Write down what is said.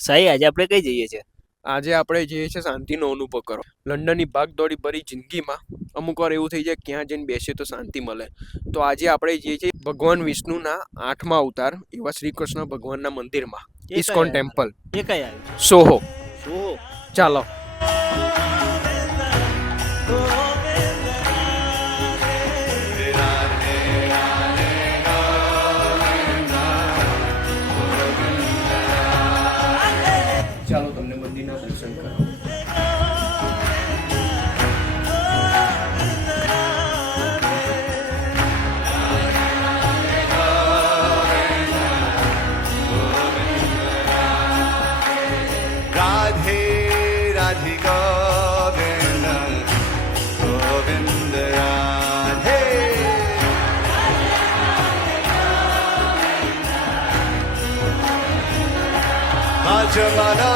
સાહી આજે આપણે કઈ જઈએ છીએ? આજે આપણે જઈએ છીએ શાંતિનો અનુભવ કરો. લંડનની ભાગદોડી ભરી જિંદગીમાં અમુક વાર એવું થઈ જાય ક્યાં જઈને બેસીએ તો શાંતિ મળે. તો આજે આપણે જઈએ છીએ ભગવાન વિષ્ણુના 8મા અવતાર એવા શ્રી કૃષ્ણ ભગવાનના મંદિરમાં, એ કઈ ઇસ્કોન આવ્યું? ટેમ્પલ, એ કઈ આવ્યું? સોહો. સોહો. ચાલો. ચાલો તમને મંદિરના દર્શન કરાવો. राधे राधिका गोविंद गोविंद राधे आज मना